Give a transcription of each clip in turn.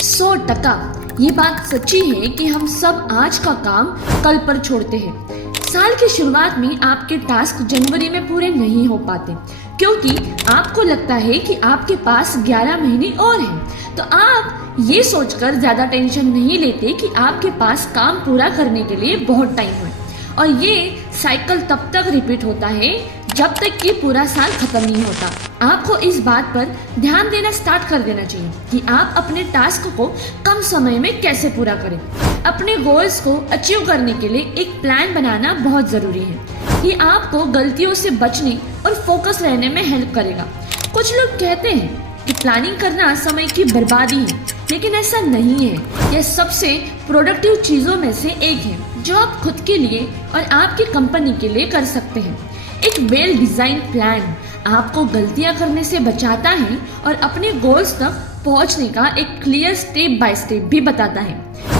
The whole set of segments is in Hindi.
100% ये बात सच्ची है कि हम सब आज का काम कल पर छोड़ते हैं। साल की शुरुआत में आपके टास्क जनवरी में पूरे नहीं हो पाते क्योंकि आपको लगता है कि आपके पास 11 महीने और हैं। तो आप ये सोचकर ज्यादा टेंशन नहीं लेते कि आपके पास काम पूरा करने के लिए बहुत टाइम है, और ये साइकिल तब तक रिपीट होता है जब तक कि पूरा साल खत्म नहीं होता। आपको इस बात पर ध्यान देना स्टार्ट कर देना चाहिए कि आप अपने टास्क को कम समय में कैसे पूरा करें। अपने गोल्स को अचीव करने के लिए एक प्लान बनाना बहुत जरूरी है। ये आपको गलतियों से बचने और फोकस रहने में हेल्प करेगा। कुछ लोग कहते हैं कि प्लानिंग करना समय की बर्बादी है, लेकिन ऐसा नहीं है। यह सबसे प्रोडक्टिव चीजों में से एक है जो आप खुद के लिए और आपकी कंपनी के लिए कर सकते हैं। एक वेल डिजाइन प्लान आपको गलतियां करने से बचाता है और अपने गोल्स तक पहुंचने का एक क्लियर स्टेप बाय स्टेप भी बताता है।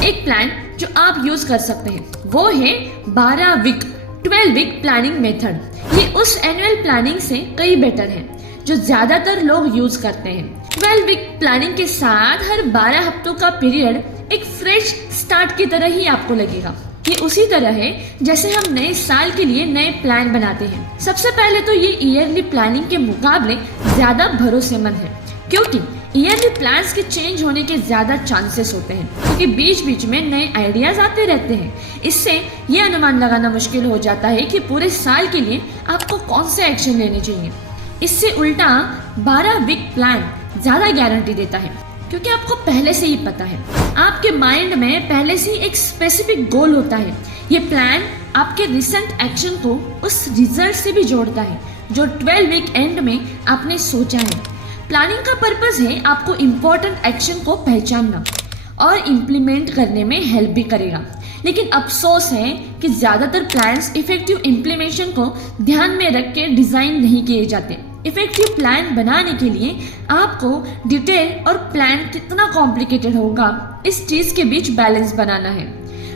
एक प्लान जो आप यूज कर सकते हैं वो है 12 वीक प्लानिंग मेथड। ये उस एनुअल प्लानिंग से कई बेटर है जो ज्यादातर लोग यूज करते हैं। 12 वीक प्लानिंग के साथ हर 12 हफ्तों का पीरियड एक फ्रेश स्टार्ट की तरह ही आपको लगेगा। ये उसी तरह है जैसे हम नए साल के लिए नए प्लान बनाते हैं। सबसे पहले तो ये ईयरली प्लानिंग के मुकाबले ज्यादा भरोसेमंद है क्योंकि ईयरली प्लान्स के चेंज होने के ज्यादा चांसेस होते हैं क्योंकि बीच बीच में नए आइडियाज आते रहते हैं। इससे ये अनुमान लगाना मुश्किल हो जाता है कि पूरे साल के लिए आपको कौन से एक्शन लेने चाहिए। इससे उल्टा 12 वीक प्लान ज्यादा गारंटी देता है क्योंकि आपको पहले से ही पता है, आपके माइंड में पहले से ही एक स्पेसिफिक गोल होता है। ये प्लान आपके रिसेंट एक्शन को उस रिजल्ट से भी जोड़ता है जो 12 वीक एंड में आपने सोचा है। प्लानिंग का पर्पस है आपको इम्पोर्टेंट एक्शन को पहचानना और इम्प्लीमेंट करने में हेल्प भी करेगा। लेकिन अफसोस है कि ज्यादातर प्लान्स इफेक्टिव इम्प्लीमेशन को ध्यान में रख के डिजाइन नहीं किए जाते। इफेक्टिव प्लान बनाने के लिए आपको डिटेल और प्लान कितना कॉम्प्लिकेटेड होगा इस चीज के बीच बैलेंस बनाना है।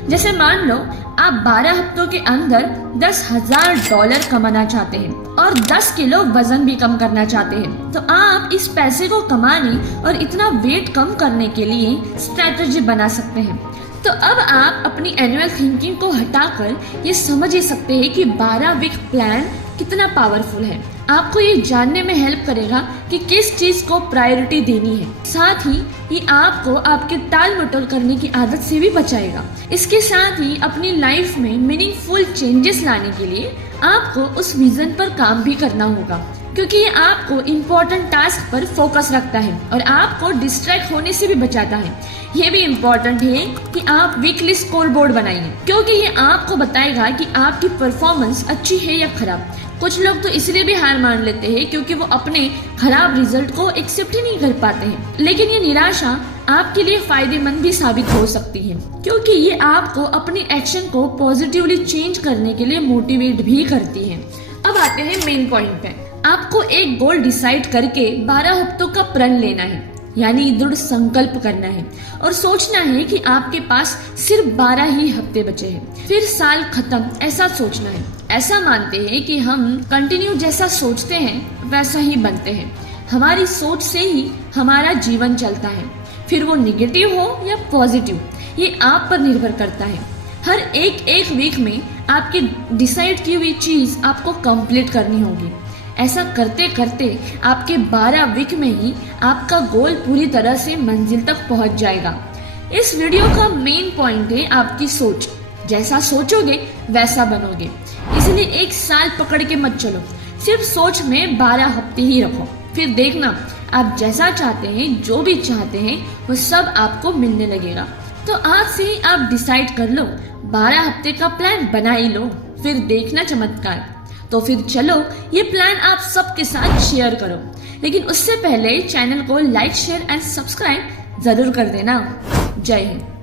जैसे मान लो आप 12 हफ्तों के अंदर $10,000 कमाना चाहते हैं और 10 किलो वजन भी कम करना चाहते हैं, तो आप इस पैसे को कमाने और इतना वेट कम करने के लिए स्ट्रेटजी बना सकते हैं। तो अब आप अपनी एनुअल थिंकिंग को हटाकर ये समझ ही सकते हैं कि 12 वीक प्लान कितना पावरफुल है। आपको ये जानने में हेल्प करेगा कि किस चीज को प्रायोरिटी देनी है। साथ ही ये आपको आपके टाल मटोल करने की आदत से भी बचाएगा। इसके साथ ही अपनी लाइफ में मीनिंगफुल चेंजेस लाने के लिए आपको उस विजन पर काम भी करना होगा क्योंकि ये आपको इम्पोर्टेंट टास्क पर फोकस रखता है और आपको डिस्ट्रैक्ट होने से भी बचाता है। ये भी इम्पोर्टेंट है कि आप वीकली स्कोर बोर्ड बनाइए क्योंकि ये आपको बताएगा कि आपकी परफॉर्मेंस अच्छी है या खराब। कुछ लोग तो इसलिए भी हार मान लेते हैं क्योंकि वो अपने खराब रिजल्ट को एक्सेप्ट ही नहीं कर पाते हैं। लेकिन ये निराशा आपके लिए फायदेमंद भी साबित हो सकती है क्योंकि ये आपको अपने एक्शन को पॉजिटिवली चेंज करने के लिए मोटिवेट भी करती है। अब आते हैं मेन पॉइंट पे। आपको एक गोल डिसाइड करके 12 हफ्तों का प्रण लेना है, यानी दृढ़ संकल्प करना है और सोचना है कि आपके पास सिर्फ 12 ही हफ्ते बचे हैं, फिर साल खत्म, ऐसा सोचना है। ऐसा मानते हैं कि हम कंटिन्यू जैसा सोचते हैं वैसा ही बनते हैं। हमारी सोच से ही हमारा जीवन चलता है, फिर वो निगेटिव हो या पॉजिटिव, ये आप पर निर्भर करता है। हर एक वीक में आपकी डिसाइड की हुई चीज आपको कंप्लीट करनी होगी। ऐसा करते करते आपके 12 वीक में ही आपका गोल पूरी तरह से मंजिल तक पहुंच जाएगा। इस वीडियो का मेन पॉइंट है आपकी सोच। जैसा सोचोगे वैसा बनोगे, इसलिए एक साल पकड़ के मत चलो, सिर्फ सोच में 12 हफ्ते ही रखो। फिर देखना आप जैसा चाहते हैं, जो भी चाहते हैं, वो सब आपको मिलने लगेगा। तो आज से ही आप डिसाइड कर लो, 12 हफ्ते का प्लान बना ही लो, फिर देखना चमत्कार। तो फिर चलो ये प्लान आप सबके साथ शेयर करो, लेकिन उससे पहले चैनल को लाइक, शेयर एंड सब्सक्राइब जरूर कर देना। जय हिंद।